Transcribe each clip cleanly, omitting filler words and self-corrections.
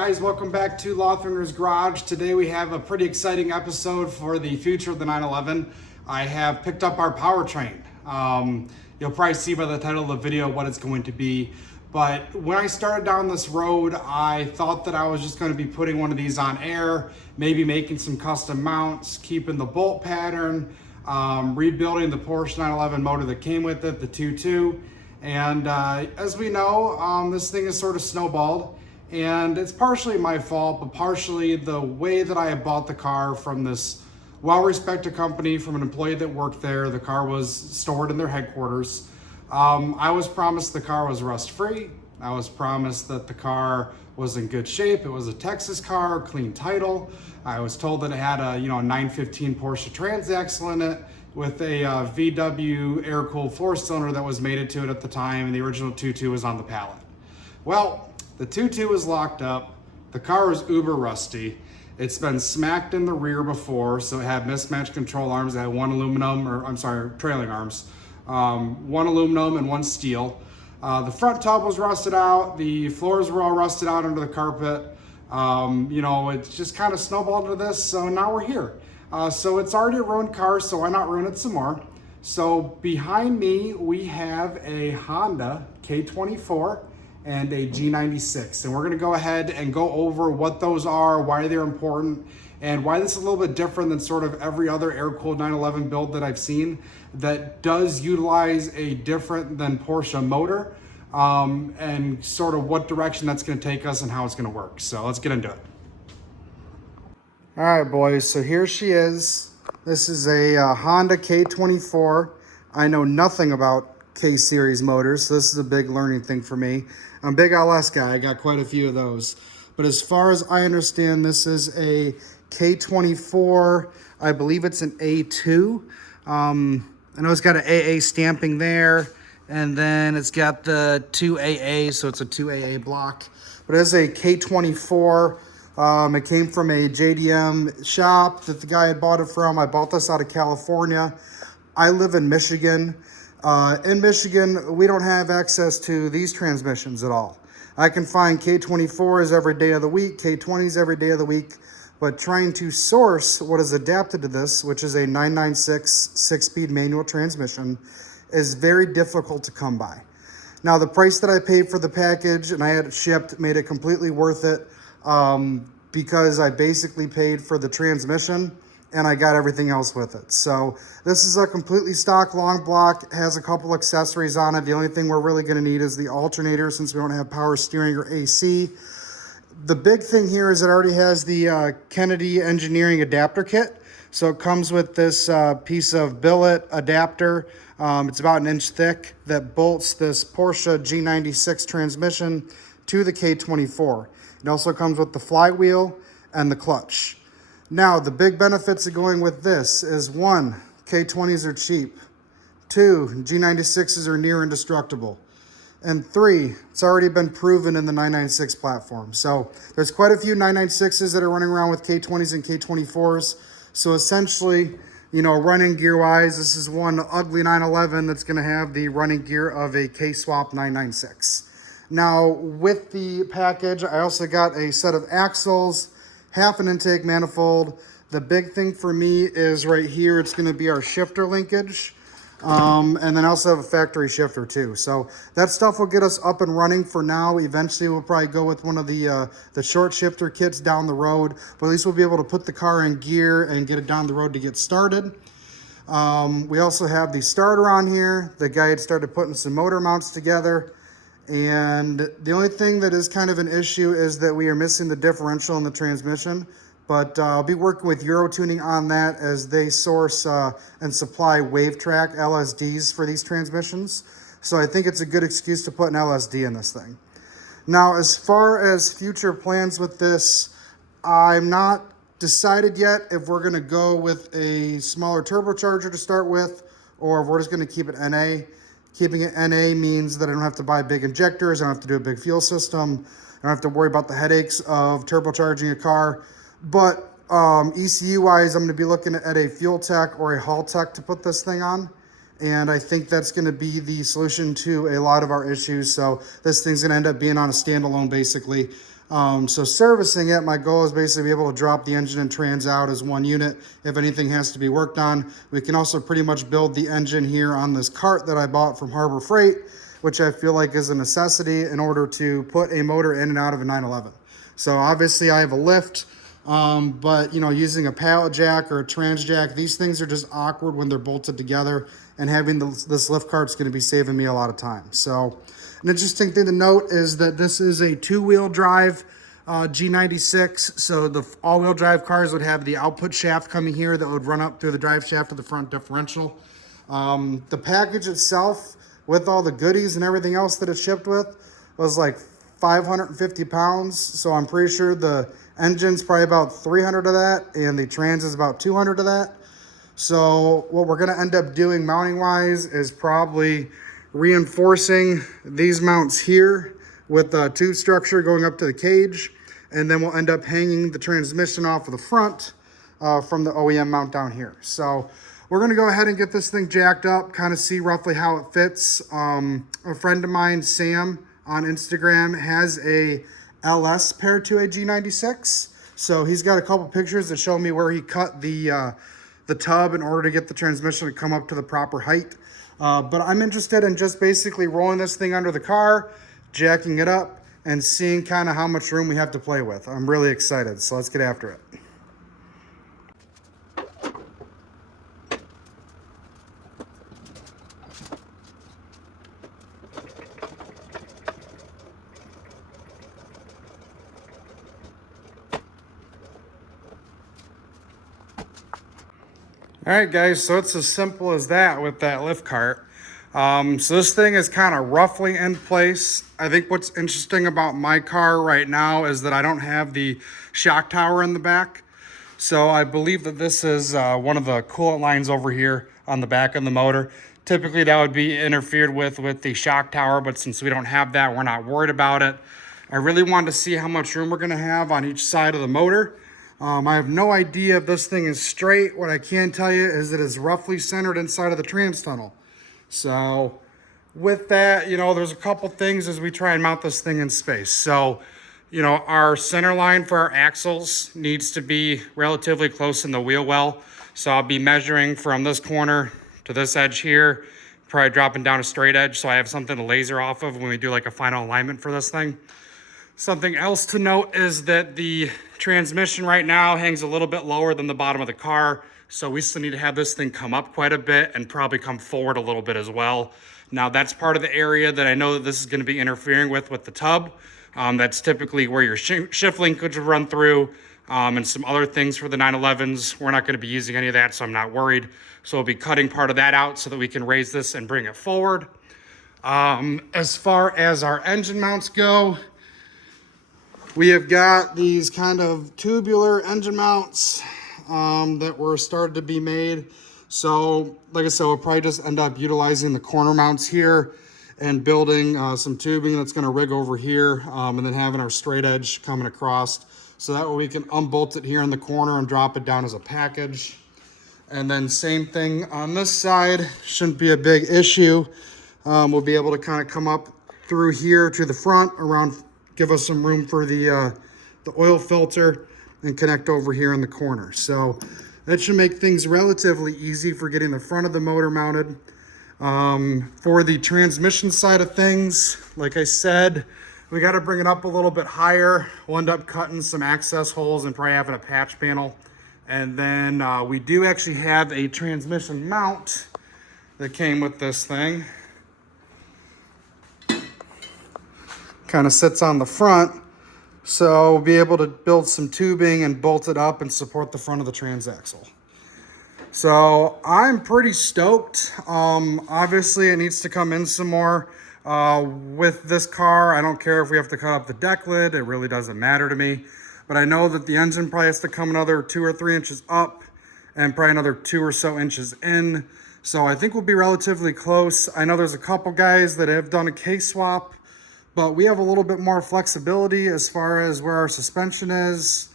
guys, welcome back to Lothringer's Garage. Today we have a pretty exciting episode for the future of the 911. I have picked up our powertrain. You'll probably see by the title of the video what it's going to be. But when I started down this road, I thought that I was just going to be putting one of these on air, maybe making some custom mounts, keeping the bolt pattern, rebuilding the Porsche 911 motor that came with it, the 2.2. And as we know, this thing is sort of snowballed. And it's partially my fault, but partially the way that I had bought the car from this well-respected company, from an employee that worked there. The car was stored in their headquarters. I was promised the car was rust-free. I was promised that the car was in good shape. It was a Texas car, clean title. I was told that it had a 915 Porsche transaxle in it with a VW air-cooled four-cylinder that was mated to it at the time, and the original 2.2 was on the pallet. Well, the 2.2 was locked up. The car was uber rusty. It's been smacked in the rear before, so it had mismatched control arms. It had one aluminum, trailing arms. One aluminum and one steel. The front tub was rusted out. The floors were all rusted out under the carpet. It's just kind of snowballed into this, so now we're here. So it's already a ruined car, so why not ruin it some more? So behind me, we have a Honda K24 and a G96. And we're gonna go ahead and go over what those are, why they're important, and why this is a little bit different than sort of every other air-cooled 911 build that I've seen that does utilize a different than Porsche motor, and sort of what direction that's gonna take us and how it's gonna work. So let's get into it. All right, boys, so here she is. This is a Honda K24. I know nothing about K-series motors, so this is a big learning thing for me. I'm a big LS guy. I got quite a few of those. But as far as I understand, this is a K24. I believe it's an A2. I know it's got an AA stamping there, and then it's got the 2AA, so it's a 2AA block. But it is a K24. It came from a JDM shop that the guy had bought it from. I bought this out of California. I live in Michigan. In Michigan, we don't have access to these transmissions at all. I can find K24s every day of the week, K20s every day of the week, but trying to source what is adapted to this, which is a 996 six-speed manual transmission, is very difficult to come by. Now, the price that I paid for the package and I had it shipped made it completely worth it, because I basically paid for the transmission and I got everything else with it. So this is a completely stock long block, has a couple accessories on it. The only thing we're really gonna need is the alternator, since we don't have power steering or AC. The big thing here is it already has the Kennedy Engineering adapter kit. So it comes with this piece of billet adapter. It's about 1 inch thick that bolts this Porsche G96 transmission to the K24. It also comes with the flywheel and the clutch. Now, the big benefits of going with this is 1, K20s are cheap. 2, G96s are near indestructible. And 3, it's already been proven in the 996 platform. So there's quite a few 996s that are running around with K20s and K24s. So essentially, running gear-wise, this is one ugly 911 that's gonna have the running gear of a K-swap 996. Now, with the package, I also got a set of axles, half an intake manifold. The big thing for me is right here, it's gonna be our shifter linkage. And then I also have a factory shifter too. So that stuff will get us up and running for now. Eventually we'll probably go with one of the short shifter kits down the road, but at least we'll be able to put the car in gear and get it down the road to get started. We also have the starter on here. The guy had started putting some motor mounts together. And the only thing that is kind of an issue is that we are missing the differential in the transmission, but I'll be working with Euro Tuning on that as they source and supply WaveTrack LSDs for these transmissions. So I think it's a good excuse to put an LSD in this thing. Now, as far as future plans with this, I'm not decided yet if we're gonna go with a smaller turbocharger to start with, or if we're just gonna keep it NA. Keeping it NA means that I don't have to buy big injectors, I don't have to do a big fuel system, I don't have to worry about the headaches of turbocharging a car. But ECU-wise, I'm gonna be looking at a fuel tech or a Hall tech to put this thing on. And I think that's gonna be the solution to a lot of our issues. So this thing's gonna end up being on a standalone, basically. So servicing it, my goal is basically to be able to drop the engine and trans out as one unit if anything has to be worked on. We can also pretty much build the engine here on this cart that I bought from Harbor Freight, which I feel like is a necessity in order to put a motor in and out of a 911. So obviously I have a lift, but you know, using a pallet jack or a trans jack, these things are just awkward when they're bolted together, and having this lift cart is going to be saving me a lot of time. So an interesting thing to note is that this is a two-wheel drive G96. So the all-wheel drive cars would have the output shaft coming here that would run up through the drive shaft of the front differential. The package itself, with all the goodies and everything else that it shipped with, was like 550 pounds. So I'm pretty sure the engine's probably about 300 of that, and the trans is about 200 of that. So what we're gonna end up doing mounting wise is probably reinforcing these mounts here with the tube structure going up to the cage, and then we'll end up hanging the transmission off of the front from the OEM mount down here. So we're gonna go ahead and get this thing jacked up, kind of see roughly how it fits. A friend of mine, Sam, on Instagram has a LS paired to a G96. So he's got a couple pictures that show me where he cut the tub in order to get the transmission to come up to the proper height. But I'm interested in just basically rolling this thing under the car, jacking it up, and seeing kind of how much room we have to play with. I'm really excited, so let's get after it. All right, guys, so it's as simple as that with that lift cart. So this thing is kind of roughly in place. I think what's interesting about my car right now is that I don't have the shock tower in the back. So I believe that this is one of the coolant lines over here on the back of the motor. Typically that would be interfered with the shock tower, but since we don't have that, we're not worried about it. I really wanted to see how much room we're gonna have on each side of the motor. I have no idea if this thing is straight. What I can tell you is that it's roughly centered inside of the trans tunnel. So with that, you know, there's a couple things as we try and mount this thing in space. So, you know, our center line for our axles needs to be relatively close in the wheel well. So I'll be measuring from this corner to this edge here, probably dropping down a straight edge so I have something to laser off of when we do like a final alignment for this thing. Something else to note is that the transmission right now hangs a little bit lower than the bottom of the car. So we still need to have this thing come up quite a bit and probably come forward a little bit as well. Now that's part of the area that I know that this is going to be interfering with the tub. That's typically where your shift linkage would run through, and some other things for the 911s. We're not going to be using any of that, so I'm not worried. So we'll be cutting part of that out so that we can raise this and bring it forward. As far as our engine mounts go, we have got these kind of tubular engine mounts that were started to be made. So like I said, we'll probably just end up utilizing the corner mounts here and building some tubing that's going to rig over here, and then having our straight edge coming across. So that way we can unbolt it here in the corner and drop it down as a package. And then same thing on this side, shouldn't be a big issue. We'll be able to kind of come up through here to the front around, give us some room for the oil filter, and connect over here in the corner. So that should make things relatively easy for getting the front of the motor mounted. For the transmission side of things, like I said, we got to bring it up a little bit higher. We'll end up cutting some access holes and probably having a patch panel. And then we do actually have a transmission mount that came with this thing. Kind of sits on the front. So we'll be able to build some tubing and bolt it up and support the front of the transaxle. So I'm pretty stoked. Obviously it needs to come in some more. With this car, I don't care if we have to cut up the deck lid. It really doesn't matter to me. But I know that the engine probably has to come another 2 or 3 inches up and probably another 2 or so inches in. So I think we'll be relatively close. I know there's a couple guys that have done a case swap, but we have a little bit more flexibility as far as where our suspension is,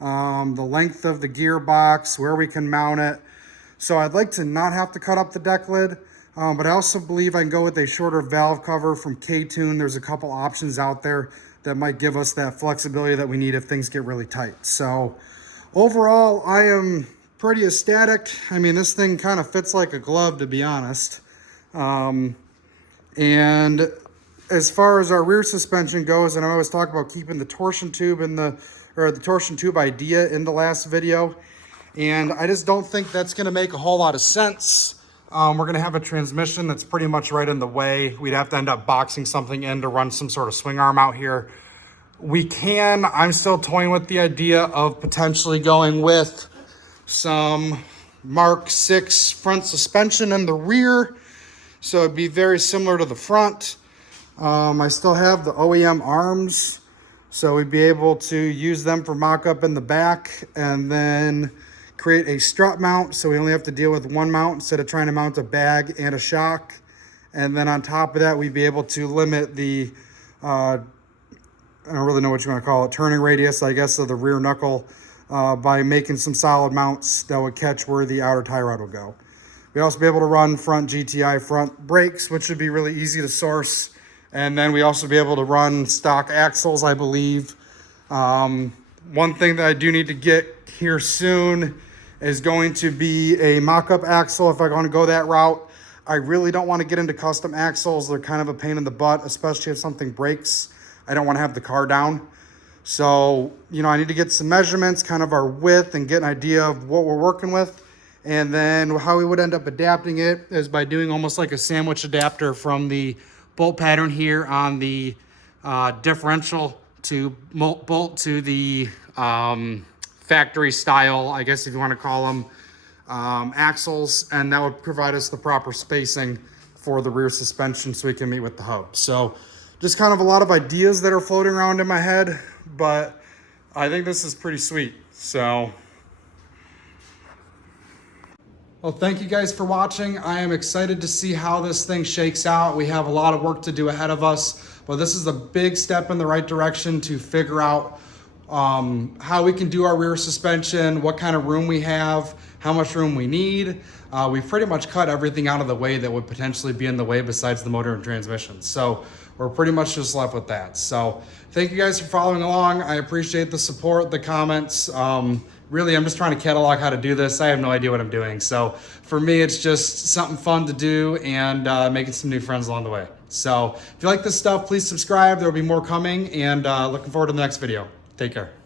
the length of the gearbox, where we can mount it. So I'd like to not have to cut up the deck lid, but I also believe I can go with a shorter valve cover from K-Tune. There's a couple options out there that might give us that flexibility that we need if things get really tight. So overall, I am pretty ecstatic. I mean, this thing kind of fits like a glove, to be honest. And as far as our rear suspension goes, and I always talk about keeping the torsion tube the torsion tube idea in the last video, and I just don't think that's going to make a whole lot of sense. We're going to have a transmission that's pretty much right in the way. We'd have to end up boxing something in to run some sort of swing arm out here. I'm still toying with the idea of potentially going with some Mark 6 front suspension in the rear. So it'd be very similar to the front. I still have the OEM arms, so we'd be able to use them for mock-up in the back and then create a strut mount, so we only have to deal with one mount instead of trying to mount a bag and a shock. And then on top of that, we'd be able to limit the, I don't really know what you want to call it, turning radius, I guess, of the rear knuckle by making some solid mounts that would catch where the outer tie rod will go. We'd also be able to run front GTI front brakes, which would be really easy to source. And then we also be able to run stock axles, I believe. One thing that I do need to get here soon is going to be a mock-up axle if I want to go that route. I really don't want to get into custom axles. They're kind of a pain in the butt, especially if something breaks. I don't want to have the car down. So, you know, I need to get some measurements, kind of our width, and get an idea of what we're working with. And then how we would end up adapting it is by doing almost like a sandwich adapter from the bolt pattern here on the differential to bolt to the factory style, I guess if you want to call them, axles, and that would provide us the proper spacing for the rear suspension so we can meet with the hub. So just kind of a lot of ideas that are floating around in my head, but I think this is pretty sweet. So, well, thank you guys for watching. I am excited to see how this thing shakes out. We have a lot of work to do ahead of us, but this is a big step in the right direction to figure out how we can do our rear suspension, what kind of room we have, how much room we need. We've pretty much cut everything out of the way that would potentially be in the way besides the motor and transmission. So we're pretty much just left with that. So thank you guys for following along. I appreciate the support, the comments. Really, I'm just trying to catalog how to do this. I have no idea what I'm doing. So for me, it's just something fun to do and making some new friends along the way. So if you like this stuff, please subscribe. There will be more coming, and looking forward to the next video. Take care.